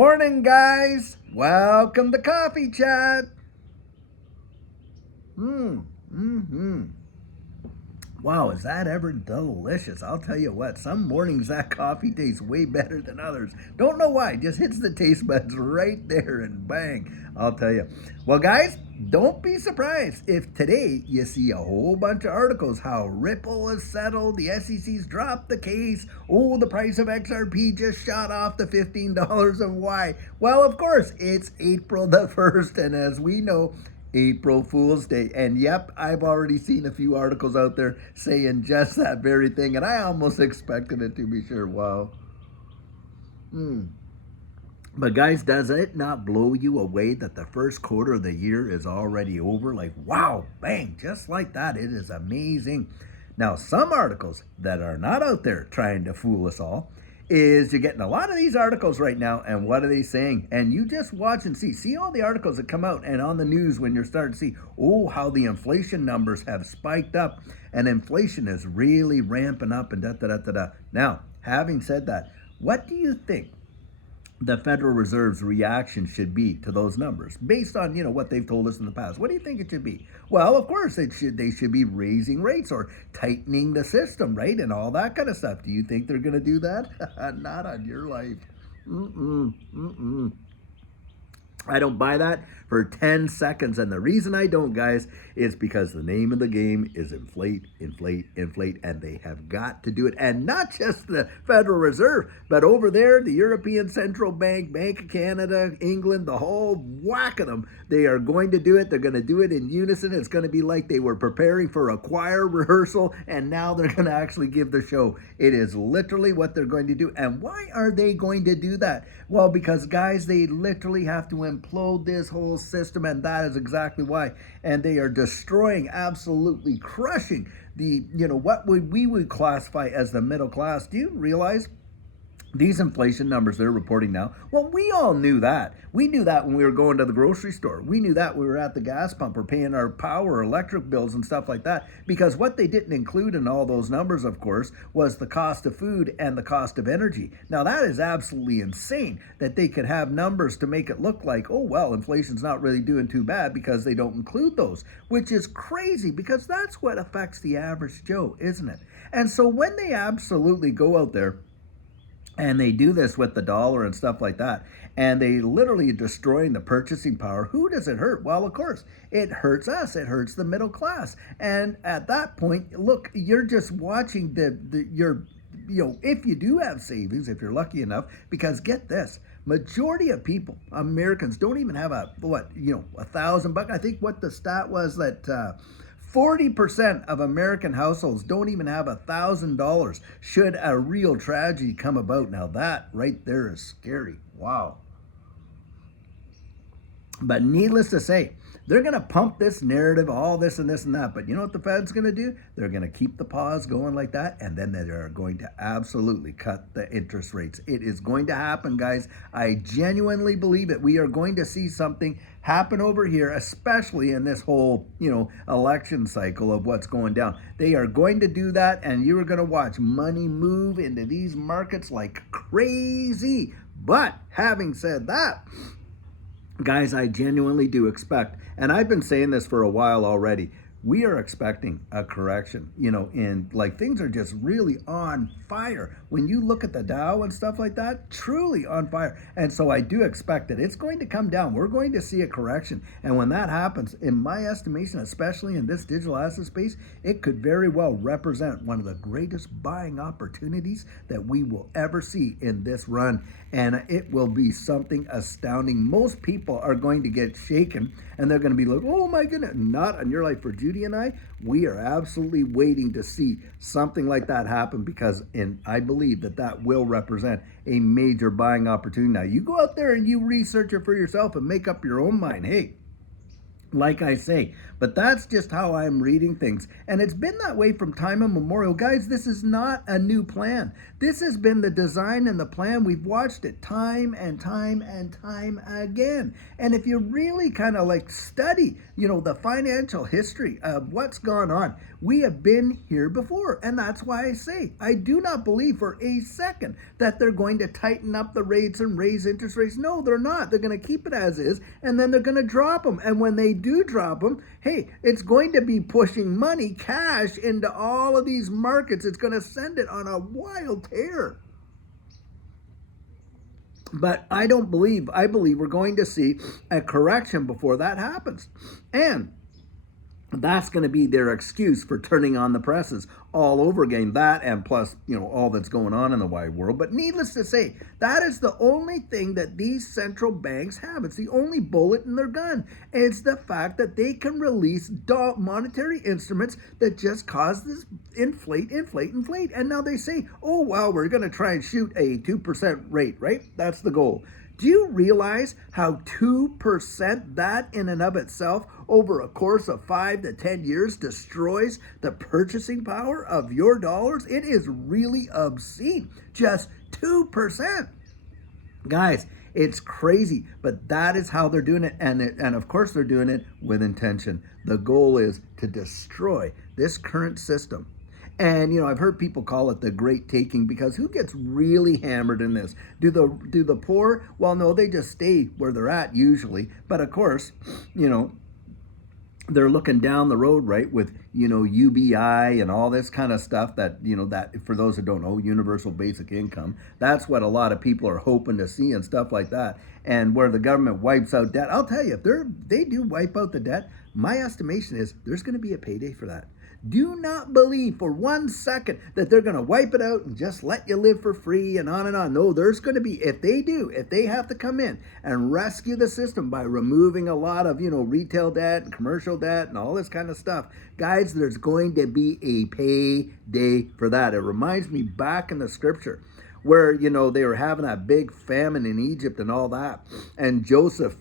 Morning, guys. Welcome to Coffee Chat. Mm-hmm. Wow, is that ever delicious? I'll tell you what, some mornings that coffee tastes way better than others. Don't know why, just hits the taste buds right there and bang, I'll tell you. Well, guys, don't be surprised if today you see a whole bunch of articles how Ripple is settled, the SEC's dropped the case, oh, the price of XRP just shot off to $15, and why? Well, of course, it's April the 1st, and as we know, April Fool's Day. And yep, I've already seen a few articles out there saying just that very thing, and I almost expected it to be sure. Wow. Hmm. But guys, does it not blow you away that the first quarter of the year is already over? Like, wow, bang, just like that. It is amazing. Now, some articles that are not out there trying to fool us all is you're getting a lot of these articles right now, and what are they saying? And you just watch and see all the articles that come out and on the news when you're starting to see, oh, how the inflation numbers have spiked up, and inflation is really ramping up, and da da da da da. Now, having said that, what do you think the Federal Reserve's reaction should be to those numbers based on what they've told us in the past? What do you think it should be? Well, of course they should be raising rates or tightening the system, right, and all that kind of stuff. Do you think they're going to do that? Not on your life. Mm-mm. I don't buy that for 10 seconds. And the reason I don't, guys, is because the name of the game is inflate, inflate, inflate. And they have got to do it. And not just the Federal Reserve, but over there, the European Central Bank, Bank of Canada, England, the whole whack of them. They are going to do it. They're going to do it in unison. It's going to be like they were preparing for a choir rehearsal, and now they're going to actually give the show. It is literally what they're going to do. And why are they going to do that? Well, because, guys, they literally have to implode this whole system, and that is exactly why. And they are destroying, absolutely crushing the, what we would classify as the middle class. Do you realize these inflation numbers they're reporting now? Well, we all knew that. We knew that when we were going to the grocery store. We knew that we were at the gas pump or paying our power, electric bills and stuff like that. Because what they didn't include in all those numbers, of course, was the cost of food and the cost of energy. Now, that is absolutely insane that they could have numbers to make it look like, oh, well, inflation's not really doing too bad because they don't include those, which is crazy because that's what affects the average Joe, isn't it? And so when they absolutely go out there and they do this with the dollar and stuff like that, and they literally destroying the purchasing power, who does it hurt? Well, of course, it hurts us. It hurts the middle class. And at that point, look, you're just watching your if you do have savings, if you're lucky enough, because get this, majority of people, Americans, don't even have $1,000. I think what the stat was that 40% of American households don't even have $1,000 should a real tragedy come about. Now that right there is scary. Wow. But needless to say, they're going to pump this narrative, all this and this and that. But you know what the Fed's going to do? They're going to keep the pause going like that, and then they are going to absolutely cut the interest rates. It is going to happen, guys. I genuinely believe it. We are going to see something happen over here, especially in this whole, election cycle of what's going down. They are going to do that, and you are going to watch money move into these markets like crazy. But having said that, guys, I genuinely do expect, and I've been saying this for a while already, we are expecting a correction, and like things are just really on fire. When you look at the Dow and stuff like that, truly on fire. And so I do expect that it's going to come down. We're going to see a correction. And when that happens, in my estimation, especially in this digital asset space, it could very well represent one of the greatest buying opportunities that we will ever see in this run. And it will be something astounding. Most people are going to get shaken, and they're going to be like, oh my goodness, not on your life. For Judy and I, we are absolutely waiting to see something like that happen, because I believe that will represent a major buying opportunity. Now, you go out there and you research it for yourself and make up your own mind. Hey, like I say. But that's just how I'm reading things. And it's been that way from time immemorial. Guys, this is not a new plan. This has been the design and the plan. We've watched it time and time and time again. And if you really kind of like study, the financial history of what's gone on, we have been here before. And that's why I say I do not believe for a second that they're going to tighten up the rates and raise interest rates. No, they're not. They're going to keep it as is, and then they're going to drop them. And when they do drop them, hey, it's going to be pushing money, cash, into all of these markets. It's going to send it on a wild tear. But I believe we're going to see a correction before that happens. And that's going to be their excuse for turning on the presses all over again. That, and plus, all that's going on in the wide world. But needless to say, that is the only thing that these central banks have. It's the only bullet in their gun. It's the fact that they can release monetary instruments that just cause this inflate. And now they say, oh, well, we're going to try and shoot a 2% rate, right? That's the goal. Do you realize how 2%, that in and of itself, over a course of 5 to 10 years, destroys the purchasing power of your dollars? It is really obscene. Just 2%. Guys, it's crazy, but that is how they're doing it. And of course, they're doing it with intention. The goal is to destroy this current system. And I've heard people call it the great taking, because who gets really hammered in this? Do the poor? Well, no, they just stay where they're at usually. But of course, they're looking down the road, right, with UBI and all this kind of stuff that that, for those who don't know, universal basic income. That's what a lot of people are hoping to see and stuff like that. And where the government wipes out debt, I'll tell you, if they do wipe out the debt, my estimation is there's going to be a payday for that. Do not believe for 1 second that they're going to wipe it out and just let you live for free and on and on. No, there's going to be, if they have to come in and rescue the system by removing a lot of, retail debt and commercial debt and all this kind of stuff, guys, there's going to be a payday for that. It reminds me back in the scripture where, they were having that big famine in Egypt and all that. And Joseph,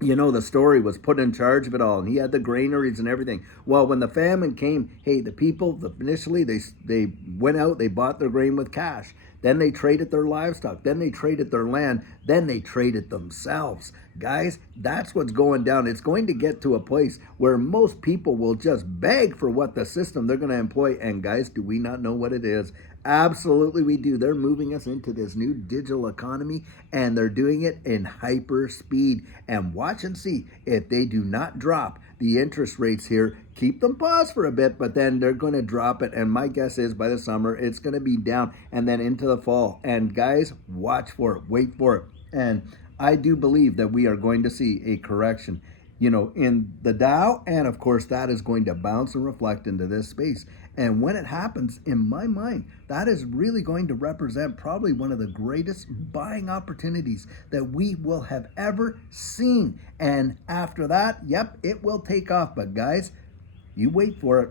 the story, was put in charge of it all, and he had the granaries and everything. Well, when the famine came, hey, the people, initially, they went out, they bought their grain with cash. Then they traded their livestock. Then they traded their land. Then they traded themselves. Guys, that's what's going down. It's going to get to a place where most people will just beg for what the system they're going to employ. And guys, do we not know what it is? Absolutely we do. They're moving us into this new digital economy, and they're doing it in hyper speed. And watch and see if they do not drop the interest rates here. Keep them paused for a bit, but then they're going to drop it. And my guess is by the summer, it's going to be down and then into the fall. And guys, watch for it. Wait for it. And I do believe that we are going to see a correction, in the Dow. And of course, that is going to bounce and reflect into this space. And when it happens, in my mind, that is really going to represent probably one of the greatest buying opportunities that we will have ever seen. And after that, yep, it will take off. But guys, you wait for it.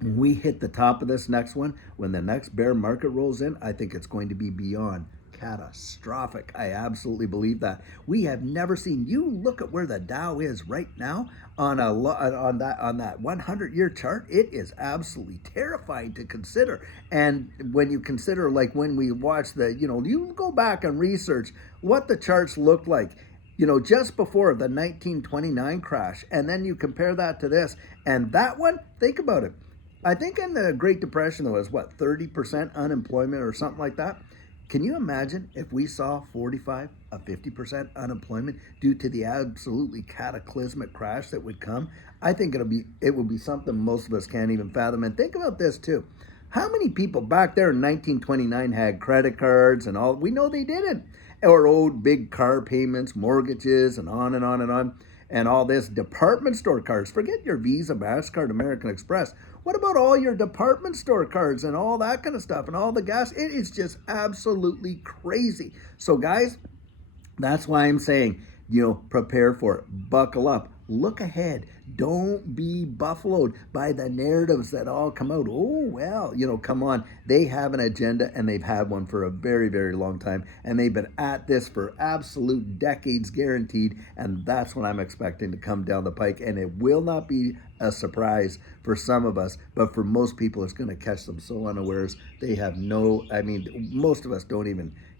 When we hit the top of this next one, when the next bear market rolls in, I think it's going to be beyond catastrophic. I absolutely believe that. We have never seen, you look at where the Dow is right now on that 100-year chart. It is absolutely terrifying to consider. And when you consider, like when we watch you go back and research what the charts looked like, just before the 1929 crash, and then you compare that to this, and that one, think about it. I think in the Great Depression there was 30% unemployment or something like that. Can you imagine if we saw 45 or 50% unemployment due to the absolutely cataclysmic crash that would come? I think it would be something most of us can't even fathom. And think about this too. How many people back there in 1929 had credit cards and all? We know they didn't. Or owed big car payments, mortgages, and on and on and on. And all this department store cards. Forget your Visa, MasterCard, American Express. What about all your department store cards and all that kind of stuff and all the gas? It is just absolutely crazy. So guys, that's why I'm saying, prepare for it. Buckle up. look ahead. Don't be buffaloed by the narratives that all come out. Oh, well, come on. They have an agenda, and they've had one for a very, very long time. And they've been at this for absolute decades guaranteed. And that's what I'm expecting to come down the pike. And it will not be a surprise for some of us, but for most people, it's going to catch them so unawares. They have most of us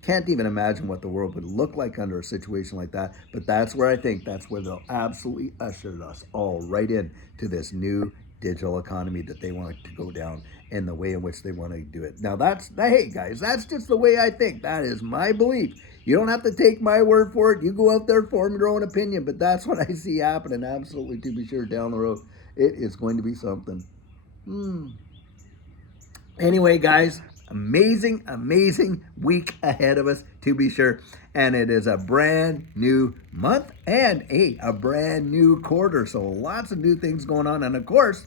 can't even imagine what the world would look like under a situation like that. But that's where they'll absolutely usher us all right in to this new digital economy that they want to go down in the way in which they want to do it. Now hey guys, that's just the way I think. That is my belief. You don't have to take my word for it. You go out there, form your own opinion, but that's what I see happening, absolutely, to be sure, down the road. It is going to be something. Anyway, guys, amazing, amazing week ahead of us, to be sure. And it is a brand new month and a brand new quarter. So lots of new things going on. And of course,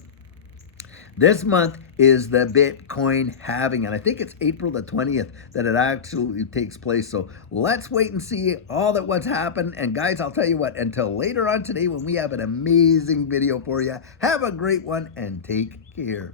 this month is the Bitcoin halving, and I think it's April the 20th that it actually takes place. So let's wait and see all that what's happened. And guys, I'll tell you what, until later on today when we have an amazing video for you, have a great one and take care.